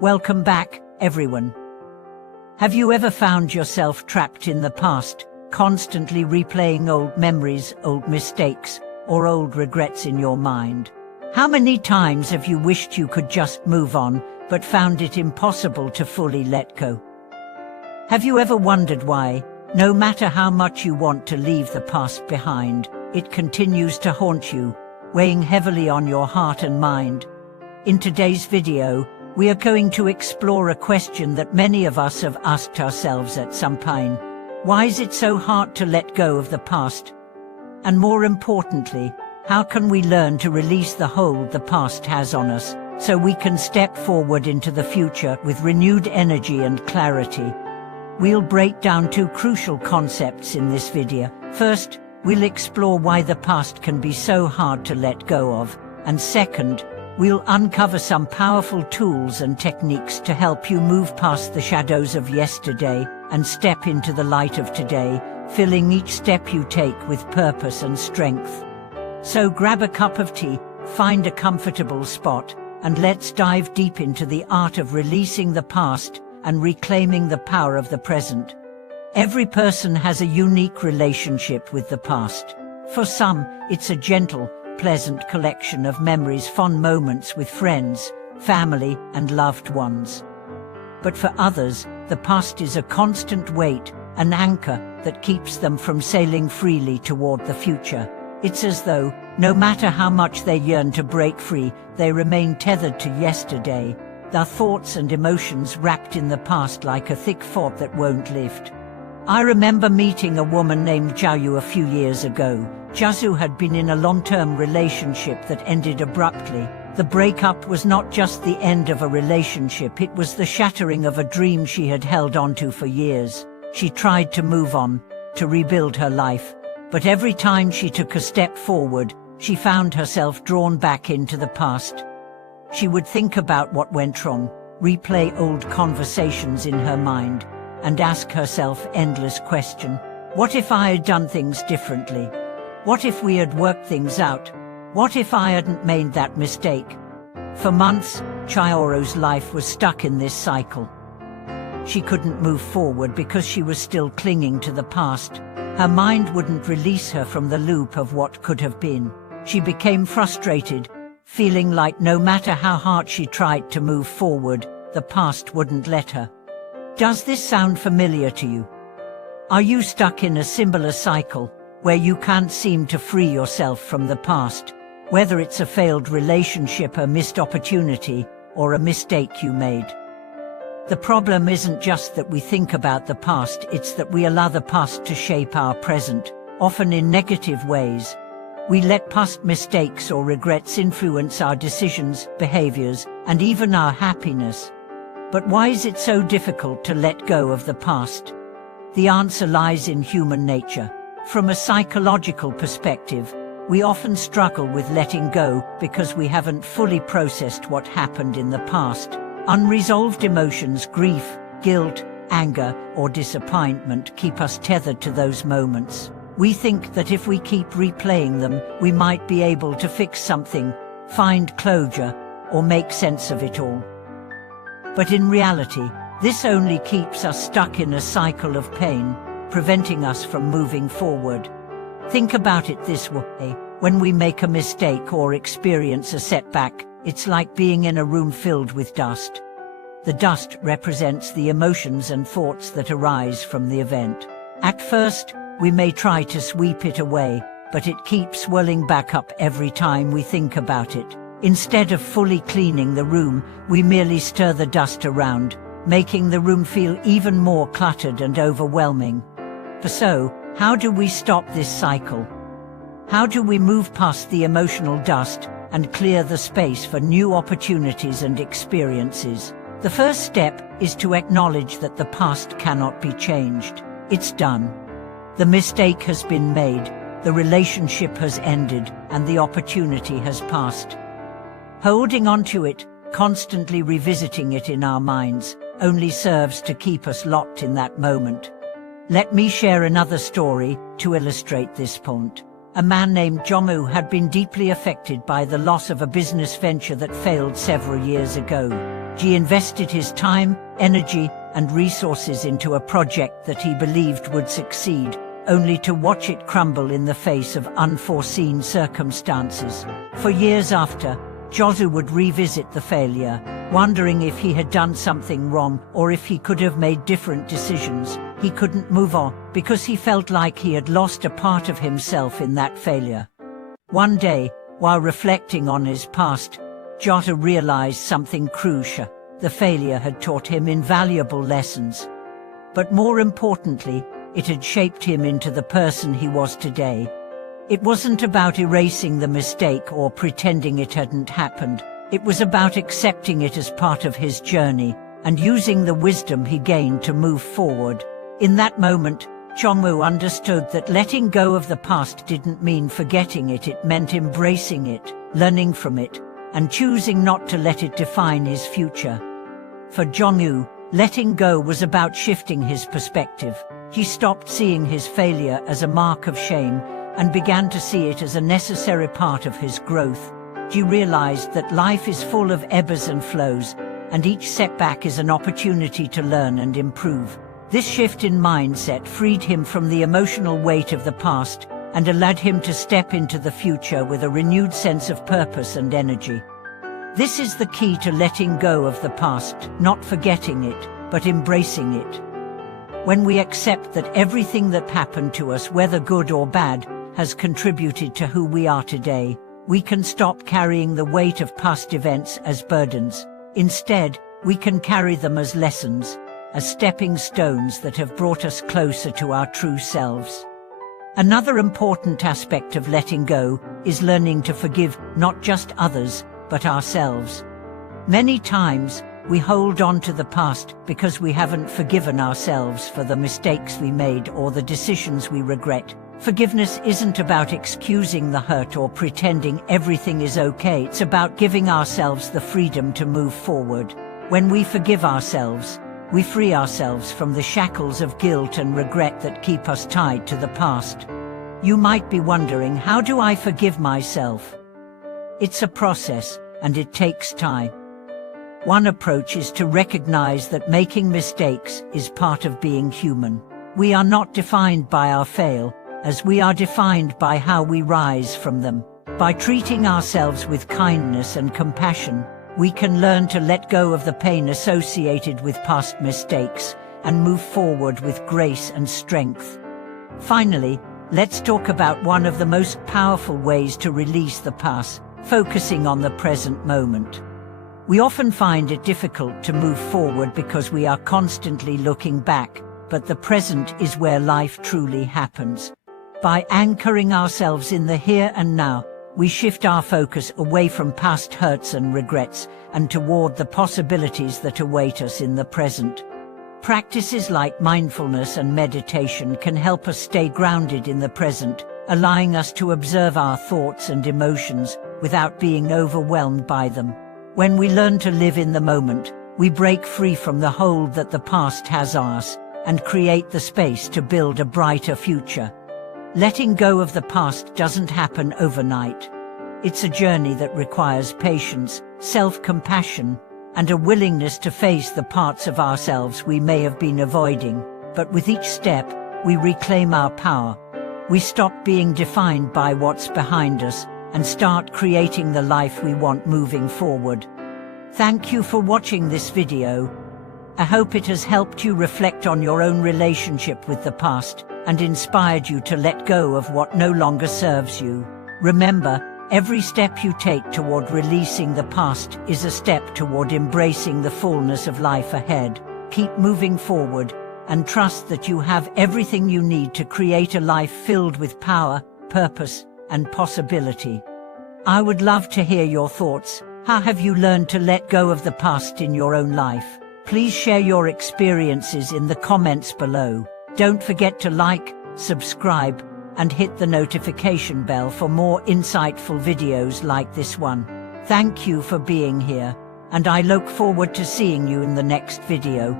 Welcome back, everyone. Have you ever found yourself trapped in the past, constantly replaying old memories, old mistakes, or old regrets in your mind? How many times have you wished you could just move on, but found it impossible to fully let go? Have you ever wondered why, no matter how much you want to leave the past behind, it continues to haunt you, weighing heavily on your heart and mind? In today's video, we are going to explore a question that many of us have asked ourselves at some point. Why is it so hard to let go of the past? And more importantly, how can we learn to release the hold the past has on us, so we can step forward into the future with renewed energy and clarity? We'll break down two crucial concepts in this video. First, we'll explore why the past can be so hard to let go of, and second, we'll uncover some powerful tools and techniques to help you move past the shadows of yesterday and step into the light of today, filling each step you take with purpose and strength. So grab a cup of tea, find a comfortable spot, and let's dive deep into the art of releasing the past and reclaiming the power of the present. Every person has a unique relationship with the past. For some, it's a gentle, pleasant collection of memories, fond moments with friends, family, and loved ones. But for others, the past is a constant weight, an anchor that keeps them from sailing freely toward the future. It's as though, no matter how much they yearn to break free, they remain tethered to yesterday, their thoughts and emotions wrapped in the past like a thick fog that won't lift. I remember meeting a woman named Jiayu a few years ago. Jiayu had been in a long-term relationship that ended abruptly. The breakup was not just the end of a relationship, it was the shattering of a dream she had held onto for years. She tried to move on, to rebuild her life, but every time she took a step forward, she found herself drawn back into the past. She would think about what went wrong, replay old conversations in her mind, and ask herself endless questions. What if I had done things differently? What if we had worked things out? What if I hadn't made that mistake? For months, Chihiro's life was stuck in this cycle. She couldn't move forward because she was still clinging to the past. Her mind wouldn't release her from the loop of what could have been. She became frustrated, feeling like no matter how hard she tried to move forward, the past wouldn't let her. Does this sound familiar to you? Are you stuck in a similar cycle, where you can't seem to free yourself from the past, whether it's a failed relationship, a missed opportunity, or a mistake you made? The problem isn't just that we think about the past, it's that we allow the past to shape our present, often in negative ways. We let past mistakes or regrets influence our decisions, behaviors, and even our happiness. But why is it so difficult to let go of the past? The answer lies in human nature. From a psychological perspective, we often struggle with letting go because we haven't fully processed what happened in the past. Unresolved emotions, grief, guilt, anger, or disappointment keep us tethered to those moments. We think that if we keep replaying them, we might be able to fix something, find closure, or make sense of it all. But in reality, this only keeps us stuck in a cycle of pain, preventing us from moving forward. Think about it this way: when we make a mistake or experience a setback, it's like being in a room filled with dust. The dust represents the emotions and thoughts that arise from the event. At first, we may try to sweep it away, but it keeps swirling back up every time we think about it. Instead of fully cleaning the room, we merely stir the dust around, making the room feel even more cluttered and overwhelming. So, how do we stop this cycle? How do we move past the emotional dust and clear the space for new opportunities and experiences? The first step is to acknowledge that the past cannot be changed. It's done. The mistake has been made, the relationship has ended, and the opportunity has passed. Holding on to it, constantly revisiting it in our minds, only serves to keep us locked in that moment. Let me share another story to illustrate this point. a man named Jomu had been deeply affected by the loss of a business venture that failed several years ago. He invested his time, energy, and resources into a project that he believed would succeed, only to watch it crumble in the face of unforeseen circumstances. For years after, Josu would revisit the failure, wondering if he had done something wrong or if he could have made different decisions. He couldn't move on because he felt like he had lost a part of himself in that failure. One day, while reflecting on his past, Josu realized something crucial. The failure had taught him invaluable lessons. But more importantly, it had shaped him into the person he was today. It wasn't about erasing the mistake or pretending it hadn't happened. It was about accepting it as part of his journey and using the wisdom he gained to move forward. In that moment, Jomu understood that letting go of the past didn't mean forgetting it. It meant embracing it, learning from it, and choosing not to let it define his future. For Jomu, letting go was about shifting his perspective. He stopped seeing his failure as a mark of shame and began to see it as a necessary part of his growth. He realized that life is full of ebbs and flows, and each setback is an opportunity to learn and improve. This shift in mindset freed him from the emotional weight of the past and allowed him to step into the future with a renewed sense of purpose and energy. This is the key to letting go of the past, not forgetting it, but embracing it. When we accept that everything that happened to us, whether good or bad, has contributed to who we are today, we can stop carrying the weight of past events as burdens. Instead, we can carry them as lessons, as stepping stones that have brought us closer to our true selves. Another important aspect of letting go is learning to forgive not just others, but ourselves. Many times, we hold on to the past because we haven't forgiven ourselves for the mistakes we made or the decisions we regret. Forgiveness isn't about excusing the hurt or pretending everything is okay. It's about giving ourselves the freedom to move forward. When we forgive ourselves, we free ourselves from the shackles of guilt and regret that keep us tied to the past. You might be wondering, how do I forgive myself? It's a process, and it takes time. One approach is to recognize that making mistakes is part of being human. We are not defined by our fail, as we are defined by how we rise from them. By treating ourselves with kindness and compassion, we can learn to let go of the pain associated with past mistakes and move forward with grace and strength. Finally, let's talk about one of the most powerful ways to release the past, focusing on the present moment. We often find it difficult to move forward because we are constantly looking back, but the present is where life truly happens. By anchoring ourselves in the here and now, we shift our focus away from past hurts and regrets and toward the possibilities that await us in the present. Practices like mindfulness and meditation can help us stay grounded in the present, allowing us to observe our thoughts and emotions without being overwhelmed by them. When we learn to live in the moment, we break free from the hold that the past has on us and create the space to build a brighter future. Letting go of the past doesn't happen overnight. It's a journey that requires patience, self-compassion, and a willingness to face the parts of ourselves we may have been avoiding. But with each step, we reclaim our power. We stop being defined by what's behind us and start creating the life we want moving forward. Thank you for watching this video. I hope it has helped you reflect on your own relationship with the past and inspired you to let go of what no longer serves you. Remember, every step you take toward releasing the past is a step toward embracing the fullness of life ahead. Keep moving forward and trust that you have everything you need to create a life filled with power, purpose, and possibility. I would love to hear your thoughts. How have you learned to let go of the past in your own life? Please share your experiences in the comments below. Don't forget to like, subscribe, and hit the notification bell for more insightful videos like this one. Thank you for being here, and I look forward to seeing you in the next video.